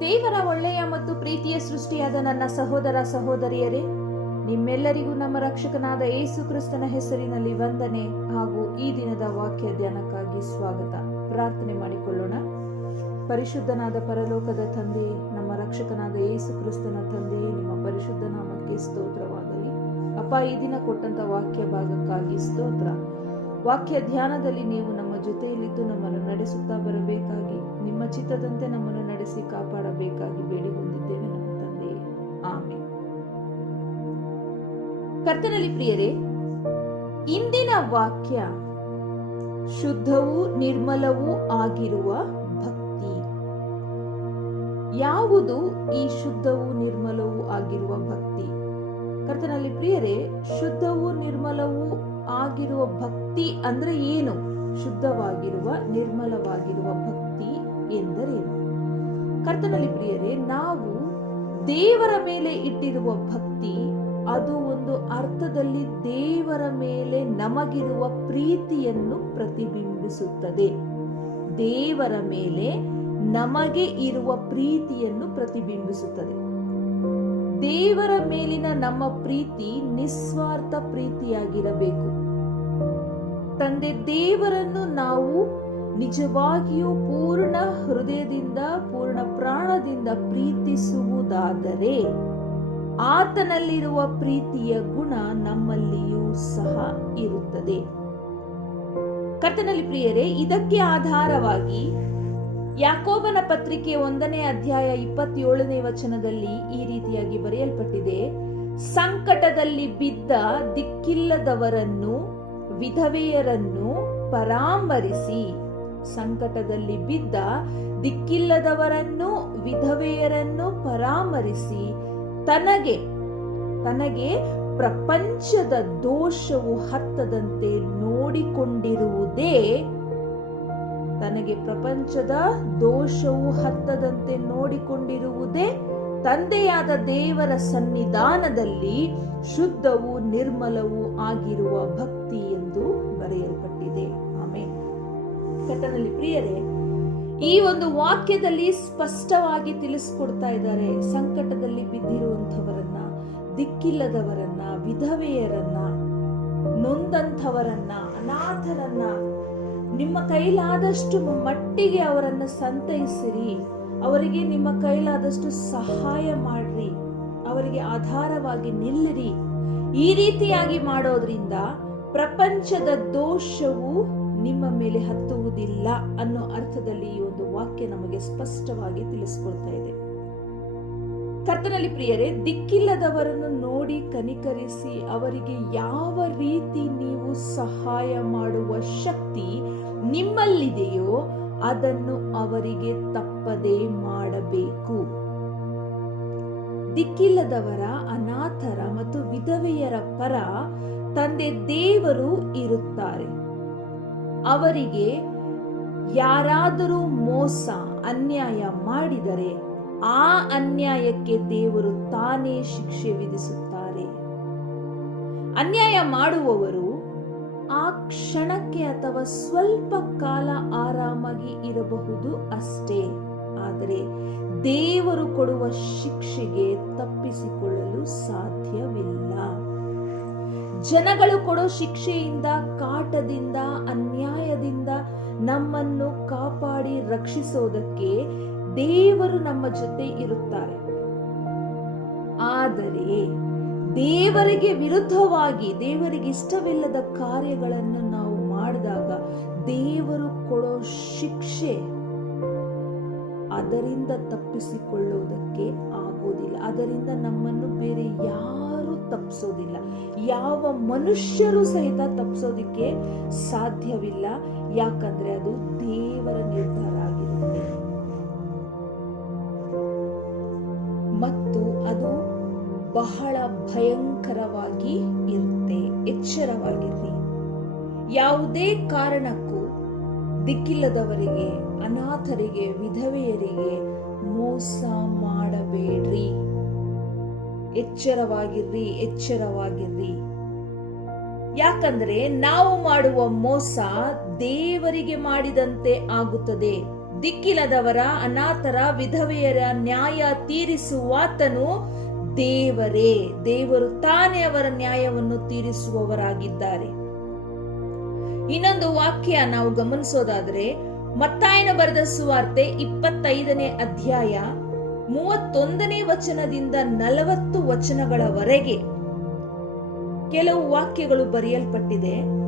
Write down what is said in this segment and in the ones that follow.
ದೇವರ ಒಳ್ಳೆಯ ಮತ್ತು ಪ್ರೀತಿಯ ಸೃಷ್ಟಿಯಾದ ನನ್ನ ಸಹೋದರ ಸಹೋದರಿಯರೇ, ನಿಮ್ಮೆಲ್ಲರಿಗೂ ನಮ್ಮ ರಕ್ಷಕನಾದ ಏಸು ಕ್ರಿಸ್ತನ ಹೆಸರಿನಲ್ಲಿ ವಂದನೆ ಹಾಗೂ ಈ ದಿನದ ವಾಕ್ಯ ಧ್ಯಾನಕ್ಕಾಗಿ ಸ್ವಾಗತ. ಪ್ರಾರ್ಥನೆ ಮಾಡಿಕೊಳ್ಳೋಣ. ಪರಿಶುದ್ಧನಾದ ಪರಲೋಕದ ತಂದೆ, ನಮ್ಮ ರಕ್ಷಕನಾದ ಏಸು ಕ್ರಿಸ್ತನ ತಂದೆಯೇ ನಿಮ್ಮ ಪರಿಶುದ್ಧ ನಾಮಕ್ಕೆ ಸ್ತೋತ್ರವಾಗಲಿ. ಅಪ್ಪ, ಈ ದಿನ ಕೊಟ್ಟಂತ ವಾಕ್ಯ ಭಾಗಕ್ಕಾಗಿ ಸ್ತೋತ್ರ. ವಾಕ್ಯ ಧ್ಯಾನದಲ್ಲಿ ನೀವು ಜೊತೆಯಲ್ಲಿದ್ದು ನಮ್ಮನ್ನು ನಡೆಸುತ್ತಾ ಬರಬೇಕಾಗಿ, ನಿಮ್ಮ ಚಿತ್ತದಂತೆ ನಮ್ಮನ್ನು ನಡೆಸಿ ಕಾಪಾಡಬೇಕಾಗಿ ಬೇಡಿಕೊಂಡಿದ್ದೇವೆ ನಮ್ಮ ತಂದೆ. ಆಮೆ ಕರ್ತನಲ್ಲಿ ಪ್ರಿಯರೇ, ಇಂದಿನ ವಾಕ್ಯ ಶುದ್ಧವೂ ನಿರ್ಮಲವೂ ಆಗಿರುವ ಭಕ್ತಿ. ಯಾವುದು ಈ ಶುದ್ಧವೂ ನಿರ್ಮಲವೂ ಆಗಿರುವ ಭಕ್ತಿ? ಕರ್ತನಲ್ಲಿ ಪ್ರಿಯರೇ, ಶುದ್ಧವೂ ನಿರ್ಮಲವೂ ಆಗಿರುವ ಭಕ್ತಿ ಅಂದ್ರೆ ಏನು? ಶುದ್ಧವಾಗಿರುವ, ನಿರ್ಮಲವಾಗಿರುವ ಭಕ್ತಿ ಎಂದರೇನು? ಕರ್ತನಲ್ಲಿ ಪ್ರಿಯರೇ, ನಾವು ದೇವರ ಮೇಲೆ ಇಟ್ಟಿರುವ ಭಕ್ತಿ, ಅದು ಒಂದು ಅರ್ಥದಲ್ಲಿ ದೇವರ ಮೇಲೆ ನಮಗಿರುವ ಪ್ರೀತಿಯನ್ನು ಪ್ರತಿಬಿಂಬಿಸುತ್ತದೆ. ದೇವರ ಮೇಲೆ ನಮಗೆ ಇರುವ ಪ್ರೀತಿಯನ್ನು ಪ್ರತಿಬಿಂಬಿಸುತ್ತದೆ. ದೇವರ ಮೇಲಿನ ನಮ್ಮ ಪ್ರೀತಿ ನಿಸ್ವಾರ್ಥ ಪ್ರೀತಿಯಾಗಿರಬೇಕು. ತಂದೆ ದೇವರನ್ನು ನಾವು ನಿಜವಾಗಿಯೂ ಪೂರ್ಣ ಹೃದಯದಿಂದ, ಪೂರ್ಣ ಪ್ರಾಣದಿಂದ ಪ್ರೀತಿಸುವುದಾದರೆ ಆತನಲ್ಲಿರುವ ಪ್ರೀತಿಯ ಗುಣ ನಮ್ಮಲ್ಲಿಯೂ ಸಹ ಇರುತ್ತದೆ. ಕರ್ತನಲ್ಲಿ ಪ್ರಿಯರೇ, ಇದಕ್ಕೆ ಆಧಾರವಾಗಿ ಯಾಕೋಬನ ಪತ್ರಿಕೆ ಒಂದನೇ ಅಧ್ಯಾಯ ಇಪ್ಪತ್ತೇಳನೇ ವಚನದಲ್ಲಿ ಈ ರೀತಿಯಾಗಿ ಬರೆಯಲ್ಪಟ್ಟಿದೆ. ಸಂಕಟದಲ್ಲಿ ಬಿದ್ದ ದಿಕ್ಕಿಲ್ಲದವರನ್ನು ವಿಧವೆಯರನ್ನು ಪರಾಮರಿಸಿ ಸಂಕಟದಲ್ಲಿ ಬಿದ್ದ ದಿಕ್ಕಿಲ್ಲದವರನ್ನು, ವಿಧವೆಯರನ್ನು ಪರಾಮರಿಸಿ ತನಗೆ ತನಗೆ ಪ್ರಪಂಚದ ದೋಷವು ಹತ್ತದಂತೆ ನೋಡಿಕೊಂಡಿರುವುದೇ, ತನಗೆ ಪ್ರಪಂಚದ ದೋಷವು ಹತ್ತದಂತೆ ನೋಡಿಕೊಂಡಿರುವುದೇ ತಂದೆಯಾದ ದೇವರ ಸನ್ನಿಧಾನದಲ್ಲಿ ಶುದ್ಧವೂ ನಿರ್ಮಲವೂ ಆಗಿರುವ ಭಕ್ತಿ ಎಂದು ಬರೆಯಲ್ಪಟ್ಟಿದೆ. ಆಮೇಲೆ ಕರ್ತನಲ್ಲಿ ಪ್ರಿಯರೇ, ಈ ಒಂದು ವಾಕ್ಯದಲ್ಲಿ ಸ್ಪಷ್ಟವಾಗಿ ತಿಳಿಸ್ಕೊಡ್ತಾ ಇದ್ದಾರೆ, ಸಂಕಟದಲ್ಲಿ ಬಿದ್ದಿರುವಂಥವರನ್ನ, ದಿಕ್ಕಿಲ್ಲದವರನ್ನ, ವಿಧವೆಯರನ್ನ, ನೊಂದಂಥವರನ್ನ, ಅನಾಥರನ್ನ, ನಿಮ್ಮ ಕೈಲಾದಷ್ಟು ಮಟ್ಟಿಗೆ ಅವರನ್ನು ಸಂತೈಸಿರಿ. ಅವರಿಗೆ ನಿಮ್ಮ ಕೈಲಾದಷ್ಟು ಸಹಾಯ ಮಾಡ್ರಿ. ಅವರಿಗೆ ಆಧಾರವಾಗಿ ನಿಲ್ಲಿರಿ. ಈ ರೀತಿಯಾಗಿ ಮಾಡೋದ್ರಿಂದ ಪ್ರಪಂಚದ ದೋಷವು ನಿಮ್ಮ ಮೇಲೆ ಹತ್ತುವುದಿಲ್ಲ ಅನ್ನೋ ಅರ್ಥದಲ್ಲಿ ಈ ಒಂದು ವಾಕ್ಯ ನಮಗೆ ಸ್ಪಷ್ಟವಾಗಿ ತಿಳಿಸ್ಕೊಳ್ತಾ ಇದೆ. ಕರ್ತನಲ್ಲಿ ಪ್ರಿಯರೇ, ದಿಕ್ಕಿಲ್ಲದವರನ್ನು ನೋಡಿ ಕನಿಕರಿಸಿ, ಅವರಿಗೆ ಯಾವ ರೀತಿ ನೀವು ಸಹಾಯ ಮಾಡುವ ಶಕ್ತಿ ನಿಮ್ಮಲ್ಲಿದೆಯೋ ಅದನ್ನು ಅವರಿಗೆ ತಪ್ಪದೇ ಮಾಡಬೇಕು. ದಿಕ್ಕಿಲ್ಲದವರ ಅನಾಥರ ಮತ್ತು ವಿಧವೆಯರ ಪರ ತಂದೆ ದೇವರು ಇರುತ್ತಾರೆ. ಅವರಿಗೆ ಯಾರಾದರೂ ಮೋಸ, ಅನ್ಯಾಯ ಮಾಡಿದರೆ ಆ ಅನ್ಯಾಯಕ್ಕೆ ದೇವರು ತಾನೇ ಶಿಕ್ಷೆ ವಿಧಿಸುತ್ತಾರೆ. ಅನ್ಯಾಯ ಮಾಡುವವರು ಆ ಕ್ಷಣಕ್ಕೆ ಅಥವಾ ಸ್ವಲ್ಪ ಕಾಲ ಆರಾಮಾಗಿ ಇರಬಹುದು ಅಷ್ಟೇ. ಆದರೆ ದೇವರು ಕೊಡುವ ಶಿಕ್ಷೆಗೆ ತಪ್ಪಿಸಿಕೊಳ್ಳಲು ಸಾಧ್ಯವಿಲ್ಲ. ಜನಗಳು ಕೊಡೋ ಶಿಕ್ಷೆಯಿಂದ, ಕಾಟದಿಂದ, ಅನ್ಯಾಯದಿಂದ ನಮ್ಮನ್ನು ಕಾಪಾಡಿ ರಕ್ಷಿಸೋದಕ್ಕೆ ದೇವರು ನಮ್ಮ ಜೊತೆ ಇರುತ್ತಾರೆ. ಆದರೆ ದೇವರಿಗೆ ವಿರುದ್ಧವಾಗಿ, ದೇವರಿಗೆ ಇಷ್ಟವಿಲ್ಲದ ಕಾರ್ಯಗಳನ್ನು ನಾವು ಮಾಡಿದಾಗ ದೇವರು ಕೊಡೋ ಶಿಕ್ಷೆ ಅದರಿಂದ ತಪ್ಪಿಸಿಕೊಳ್ಳುವುದಕ್ಕೆ ಆಗೋದಿಲ್ಲ. ಅದರಿಂದ ನಮ್ಮನ್ನು ಬೇರೆ ಯಾರು ತಪ್ಪಿಸೋದಿಲ್ಲ ಯಾವ ಮನುಷ್ಯರು ಸಹಿತ ತಪ್ಪಿಸೋದಿಕ್ಕೆ ಸಾಧ್ಯವಿಲ್ಲ. ಯಾಕಂದ್ರೆ ಅದು ದೇವರ ನಿರ್ಧಾರ ಆಗಿರುತ್ತೆ. ಬಹಳ ಭಯಂಕರವಾಗಿ ಇರುತ್ತೆ ಎಚ್ಚರವಾಗಿರ್ರಿ ಯಾವುದೇ ಕಾರಣಕ್ಕೂ ದಿಕ್ಕಿಲ್ಲದವರಿಗೆ, ಅನಾಥರಿಗೆ, ವಿಧವೆಯರಿಗೆ ಮೋಸ ಮಾಡಬೇಡ್ರಿ. ಎಚ್ಚರವಾಗಿರ್ರಿ ಎಚ್ಚರವಾಗಿರ್ರಿ. ಯಾಕಂದ್ರೆ ನಾವು ಮಾಡುವ ಮೋಸ ದೇವರಿಗೆ ಮಾಡಿದಂತೆ ಆಗುತ್ತದೆ. ದಿಕ್ಕಿಲ್ಲದವರ, ಅನಾಥರ, ವಿಧವೆಯರ ನ್ಯಾಯ ತೀರಿಸುವಾತನು ದೇವರೇ, ದೇವರು ತಾನೇ ಅವರ ನ್ಯಾಯವನ್ನು ತೀರಿಸುವವರಾಗಿದ್ದಾರೆ. ಇನ್ನೊಂದು ವಾಕ್ಯ ನಾವು ಗಮನಿಸೋದಾದ್ರೆ, ಮತ್ತಾಯನ ಬರೆದ ಸುವಾರ್ತೆ ಇಪ್ಪತ್ತೈದನೇ ಅಧ್ಯಾಯ ಮೂವತ್ತೊಂದನೇ ವಚನದಿಂದ ನಲವತ್ತು ವಚನಗಳವರೆಗೆ ಕೆಲವು ವಾಕ್ಯಗಳು ಬರೆಯಲ್ಪಟ್ಟಿದೆ.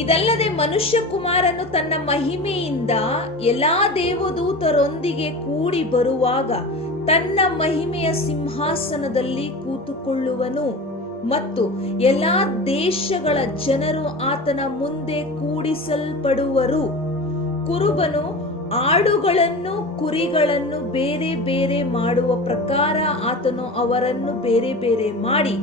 ಇದಲ್ಲದೆ ಮನುಷ್ಯ ಕುಮಾರನು ತನ್ನ ಮಹಿಮೆಯಿಂದ ಎಲ್ಲಾ ದೇವದೂತರೊಂದಿಗೆ ಕೂಡಿ ಬರುವಾಗ ತನ್ನ ಮಹಿಮೆಯ ಸಿಂಹಾಸನದಲ್ಲಿ ಕೂತುಕೊಳ್ಳುವನು ಮತ್ತು ಎಲ್ಲಾ ದೇಶಗಳ ಜನರು ಆತನ ಮುಂದೆ ಕೂಡಿಸಲ್ಪಡುವರು. ಕುರುಬನು ಆಡುಗಳನ್ನು, ಕುರಿಗಳನ್ನು ಬೇರೆ ಬೇರೆ ಮಾಡುವ ಪ್ರಕಾರ ಆತನು ಅವರನ್ನು ಬೇರೆ ಬೇರೆ ಮಾಡಿ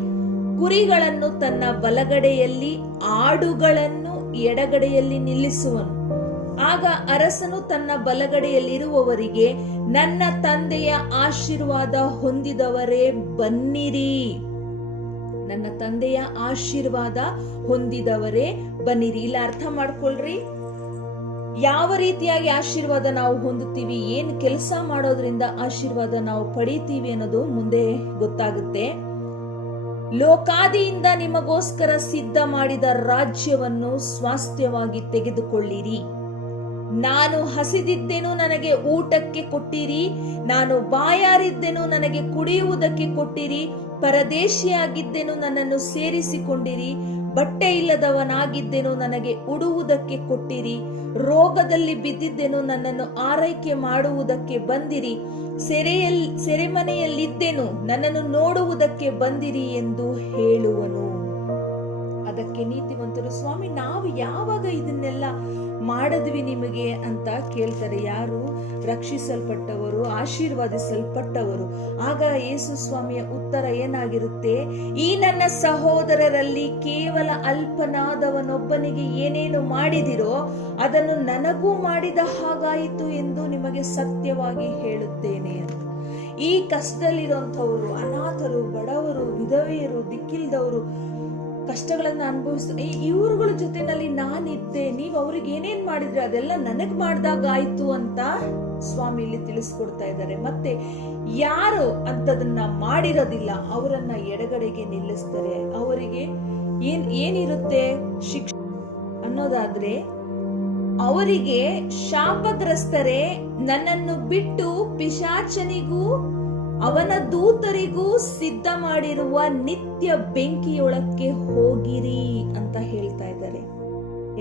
ಕುರಿಗಳನ್ನು ತನ್ನ ಬಲಗಡೆಯಲ್ಲಿ, ಆಡುಗಳನ್ನು ಎಡಗಡೆಯಲ್ಲಿ ನಿಲ್ಲಿಸುವನು. ಆಗ ಅರಸನು ತನ್ನ ಬಲಗಡೆಯಲ್ಲಿರುವವರಿಗೆ, ನನ್ನ ತಂದೆಯ ಆಶೀರ್ವಾದ ಹೊಂದಿದವರೇ ಬನ್ನಿರಿ. ನನ್ನ ತಂದೆಯ ಆಶೀರ್ವಾದ ಹೊಂದಿದವರೇ ಬನ್ನಿರಿ. ಇಲ್ಲ ಅರ್ಥ ಮಾಡ್ಕೊಳ್ರಿ. ಯಾವ ರೀತಿಯಾಗಿ ಆಶೀರ್ವಾದ ನಾವು ಹೊಂದುತ್ತೀವಿ, ಏನ್ ಕೆಲಸ ಮಾಡೋದ್ರಿಂದ ಆಶೀರ್ವಾದ ನಾವು ಪಡಿತೀವಿ ಅನ್ನೋದು ಮುಂದೆ ಗೊತ್ತಾಗುತ್ತೆ. ಲೋಕಾದಿಯಿಂದ ನಿಮಗೋಸ್ಕರ ಸಿದ್ಧ ಮಾಡಿದ ರಾಜ್ಯವನ್ನು ಸ್ವಾಸ್ಥ್ಯವಾಗಿ ತೆಗೆದುಕೊಳ್ಳಿರಿ. ನಾನು ಹಸಿದಿದ್ದೆನು ನನಗೆ ಊಟಕ್ಕೆ ಕೊಟ್ಟಿರಿ, ನಾನು ಬಾಯಾರಿದ್ದೆನು ನನಗೆ ಕುಡಿಯುವುದಕ್ಕೆ ಕೊಟ್ಟಿರಿ, ಪರದೇಶಿಯಾಗಿದ್ದೆನು ನನ್ನನ್ನು ಸೇರಿಸಿಕೊಂಡಿರಿ ಬಟ್ಟೆ ಇಲ್ಲದವನಾಗಿದ್ದೆನು ನನಗೆ ಉಡುವುದಕ್ಕೆ ಕೊಟ್ಟಿರಿ, ರೋಗದಲ್ಲಿ ಬಿದ್ದಿದ್ದೆನು ನನ್ನನ್ನು ಆರೈಕೆ ಮಾಡುವುದಕ್ಕೆ ಬಂದಿರಿ ಸೆರೆಯಲ್ಲಿ ಸೆರೆಮನೆಯಲ್ಲಿದ್ದೆನು ನನ್ನನ್ನು ನೋಡುವುದಕ್ಕೆ ಬಂದಿರಿ ಎಂದು ಹೇಳುವನು. ಅದಕ್ಕೆ ನೀತಿವಂತರು, ಸ್ವಾಮಿ, ನಾವು ಯಾವಾಗ ಇದನ್ನೆಲ್ಲ ಮಾಡಿದ್ವಿ ನಿಮಗೆ ಅಂತ ಕೇಳ್ತಾರೆ. ಯಾರು? ರಕ್ಷಿಸಲ್ಪಟ್ಟವರು, ಆಶೀರ್ವಾದಿಸಲ್ಪಟ್ಟವರು. ಆಗ ಯೇಸು ಸ್ವಾಮಿಯ ಉತ್ತರ ಏನಾಗಿರುತ್ತೆ? ಈ ನನ್ನ ಸಹೋದರರಲ್ಲಿ ಕೇವಲ ಅಲ್ಪನಾದವನೊಬ್ಬನಿಗೆ ಏನೇನು ಮಾಡಿದಿರೋ ಅದನ್ನು ನನಗೂ ಮಾಡಿದ ಹಾಗಾಯಿತು ಎಂದು ನಿಮಗೆ ಸತ್ಯವಾಗಿ ಹೇಳುತ್ತೇನೆ ಅಂತ. ಈ ಕಷ್ಟದಲ್ಲಿರುವಂಥವರು, ಅನಾಥರು, ಬಡವರು, ವಿಧವೆಯರು, ದಿಕ್ಕಿಲ್ದವರು ಕಷ್ಟಗಳನ್ನ ಅನುಭವಿಸ್ತು. ಇವ್ರುಗಳ ಜೊತೆನಲ್ಲಿ ನಾನಿದ್ದೆ, ನೀವು ಅವ್ರಿಗೆ ಏನೇನ್ ಮಾಡಿದ್ರೆ, ಅದೆಲ್ಲ ನನಗ್ ಮಾಡ್ದಾಗ ಆಯ್ತು ಅಂತ ಸ್ವಾಮಿ ಇಲ್ಲಿ ತಿಳಿಸ್ಕೊಡ್ತಾ ಇದ್ದಾರೆ. ಮತ್ತೆ ಯಾರು ಅಂತದನ್ನ ಮಾಡಿರೋದಿಲ್ಲ, ಅವರನ್ನ ಎಡಗಡೆಗೆ ನಿಲ್ಲಿಸ್ತಾರೆ. ಅವರಿಗೆ ಏನ್, ಏನಿರುತ್ತೆ ಶಿಕ್ಷ ಅನ್ನೋದಾದ್ರೆ, ಅವರಿಗೆ ಶಾಪಗ್ರಸ್ತರೇ ನನ್ನನ್ನು ಬಿಟ್ಟು ಪಿಶಾಚನಿಗೂ ಅವನ ದೂತರಿಗೂ ಸಿದ್ಧ ಮಾಡಿರುವ ನಿತ್ಯ ಬೆಂಕಿಯೊಳಕ್ಕೆ ಹೋಗಿರಿ ಅಂತ ಹೇಳ್ತಾ ಇದ್ದಾರೆ.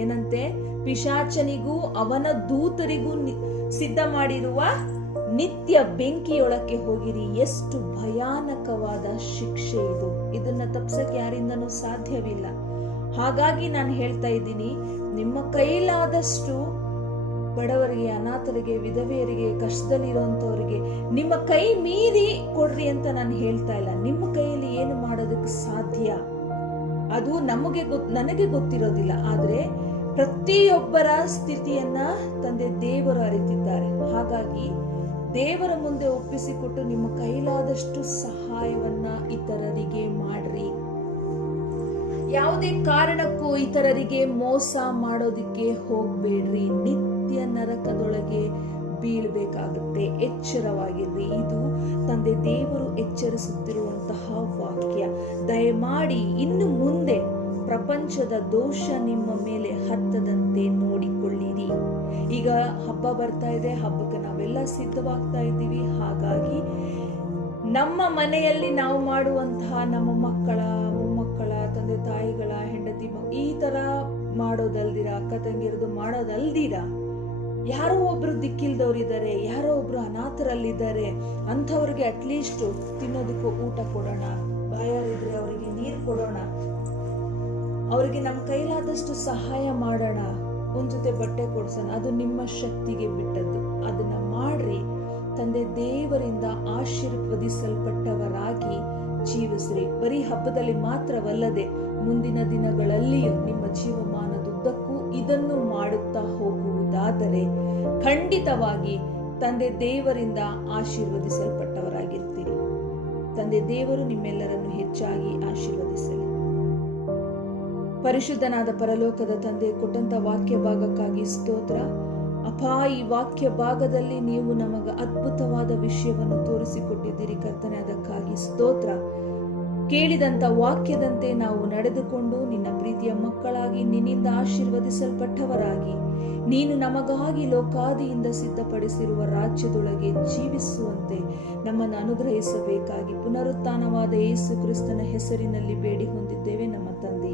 ಏನಂತೆ? ಪಿಶಾಚನಿಗೂ ಅವನ ದೂತರಿಗೂ ಸಿದ್ಧ ಮಾಡಿರುವ ನಿತ್ಯ ಬೆಂಕಿಯೊಳಕ್ಕೆ ಹೋಗಿರಿ. ಎಷ್ಟು ಭಯಾನಕವಾದ ಶಿಕ್ಷೆ ಇದು. ಇದನ್ನ ತಪ್ಸಕ್ ಯಾರಿಂದನೂ ಸಾಧ್ಯವಿಲ್ಲ. ಹಾಗಾಗಿ ನಾನು ಹೇಳ್ತಾ ಇದ್ದೀನಿ, ನಿಮ್ಮ ಕೈಲಾದಷ್ಟು ಬಡವರಿಗೆ, ಅನಾಥರಿಗೆ, ವಿಧವೆಯರಿಗೆ, ಕಷ್ಟದಲ್ಲಿರುವಂತವರಿಗೆ ನಿಮ್ಮ ಕೈ ಮೀರಿ ಕೊಡ್ರಿ ಅಂತ ನಾನು ಹೇಳ್ತಾ ಇಲ್ಲ. ನಿಮ್ಮ ಕೈಯಲ್ಲಿ ಏನು ಮಾಡೋದಕ್ಕೆ ಸಾಧ್ಯ? ಅದು ನಮಗೆ ಗೊತ್, ನನಗೆ ಗೊತ್ತಿರೋದಿಲ್ಲ. ಆದರೆ ಪ್ರತಿಯೊಬ್ಬರ ಸ್ಥಿತಿಯನ್ನ ತಂದೆ ದೇವರು ಅರಿತಿದ್ದಾರೆ. ಹಾಗಾಗಿ ದೇವರ ಮುಂದೆ ಒಪ್ಪಿಸಿಕೊಟ್ಟು ನಿಮ್ಮ ಕೈಲಾದಷ್ಟು ಸಹಾಯವನ್ನ ಇತರರಿಗೆ ಮಾಡ್ರಿ. ಯಾವುದೇ ಕಾರಣಕ್ಕೂ ಇತರರಿಗೆ ಮೋಸ ಮಾಡೋದಿಕ್ಕೆ ಹೋಗ್ಬೇಡ್ರಿ. ನಿತ್ಯ ನರಕದೊಳಗೆ ಬೀಳಬೇಕಾಗುತ್ತೆ. ಎಚ್ಚರವಾಗಿರ್ರಿ. ಇದು ತಂದೆ ದೇವರು ಎಚ್ಚರಿಸುತ್ತಿರುವಂತಹ ವಾಕ್ಯ. ದಯಮಾಡಿ ಇನ್ನು ಮುಂದೆ ಪ್ರಪಂಚದ ದೋಷ ನಿಮ್ಮ ಮೇಲೆ ಹತ್ತದಂತೆ ನೋಡಿಕೊಳ್ಳಿರಿ. ಈಗ ಹಬ್ಬ ಬರ್ತಾ ಇದೆ. ಹಬ್ಬಕ್ಕೆ ನಾವೆಲ್ಲ ಸಿದ್ಧವಾಗ್ತಾ ಇದ್ದೀವಿ. ಹಾಗಾಗಿ ನಮ್ಮ ಮನೆಯಲ್ಲಿ ನಾವು ಮಾಡುವಂತಹ ನಮ್ಮ ಮಕ್ಕಳ, ಮೊಮ್ಮಕ್ಕಳ, ತಂದೆ ತಾಯಿಗಳ, ಹೆಂಡತಿ ಈ ತರ ಮಾಡೋದಲ್ದಿರ, ಅಕ್ಕ ತಂಗಿರದು ಮಾಡೋದಲ್ದಿರ? ಯಾರೋ ಒಬ್ರು ದಿಕ್ಕಿಲ್ದವ್ರಿದ್ದಾರೆ, ಯಾರೋ ಒಬ್ರು ಅನಾಥರಲ್ಲಿದ್ದಾರೆ, ಅಂಥವ್ರಿಗೆ ಅಟ್ಲೀಸ್ಟ್ ತಿನ್ನೋದಕ್ಕೂ ಊಟ ಕೊಡೋಣ, ಬಾಯಾರಿದ್ರೆ ಅವರಿಗೆ ನೀರು ಕೊಡೋಣ, ಅವರಿಗೆ ನಮ್ಮ ಕೈಲಾದಷ್ಟು ಸಹಾಯ ಮಾಡೋಣ, ಒಂದ್ ಜೊತೆ ಬಟ್ಟೆ ಕೊಡ್ಸೋಣ, ಅದು ನಿಮ್ಮ ಶಕ್ತಿಗೆ ಬಿಟ್ಟದ್ದು. ಅದನ್ನ ಮಾಡ್ರಿ. ತಂದೆ ದೇವರಿಂದ ಆಶೀರ್ವದಿಸಲ್ಪಟ್ಟವರಾಗಿ ಜೀವಿಸ್ರಿ. ಬರೀ ಹಬ್ಬದಲ್ಲಿ ಮಾತ್ರವಲ್ಲದೆ ಮುಂದಿನ ದಿನಗಳಲ್ಲಿಯೂ ನಿಮ್ಮ ಜೀವಮಾನದುದ್ದಕ್ಕೂ ಇದನ್ನು ಮಾಡುತ್ತಾ ಹೋಗುವುದಾದರೆ ಖಂಡಿತವಾಗಿ ತಂದೆ ದೇವರಿಂದ ಆಶೀರ್ವದಿಸಲ್ಪಟ್ಟವರಾಗಿರ್ತೀರಿ. ತಂದೆ ದೇವರು ನಿಮ್ಮೆಲ್ಲರನ್ನು ಹೆಚ್ಚಾಗಿ ಆಶೀರ್ವದಿಸಲಿ. ಪರಿಶುದ್ಧನಾದ ಪರಲೋಕದ ತಂದೆ, ಕೊಟ್ಟಂತ ವಾಕ್ಯ ಭಾಗಕ್ಕಾಗಿ ಸ್ತೋತ್ರ. ಅಪಾಯಿ ಈ ವಾಕ್ಯ ಭಾಗದಲ್ಲಿ ನೀವು ನಮಗ ಅದ್ಭುತವಾದ ವಿಷಯವನ್ನು ತೋರಿಸಿಕೊಟ್ಟಿದ್ದೀರಿ. ಕರ್ತನೆ, ಅದಕ್ಕಾಗಿ ಸ್ತೋತ್ರ. ಕೇಳಿದಂತ ವಾಕ್ಯದಂತೆ ನಾವು ನಡೆದುಕೊಂಡು ನಿನ್ನ ಪ್ರೀತಿಯ ಮಕ್ಕಳಾಗಿ ನಿನ್ನಿಂದ ಆಶೀರ್ವದಿಸಲ್ಪಟ್ಟವರಾಗಿ, ನೀನು ನಮಗಾಗಿ ಲೋಕಾದಿಯಿಂದ ಸಿದ್ಧಪಡಿಸಿರುವ ರಾಜ್ಯದೊಳಗೆ ಜೀವಿಸುವಂತೆ ನಮ್ಮನ್ನು ಅನುಗ್ರಹಿಸಬೇಕಾಗಿ ಪುನರುತ್ಥಾನವಾದ ಯೇಸು ಕ್ರಿಸ್ತನ ಹೆಸರಿನಲ್ಲಿ ಬೇಡಿ ಹೊಂದಿದ್ದೇವೆ ನಮ್ಮ ಆಮೇನ್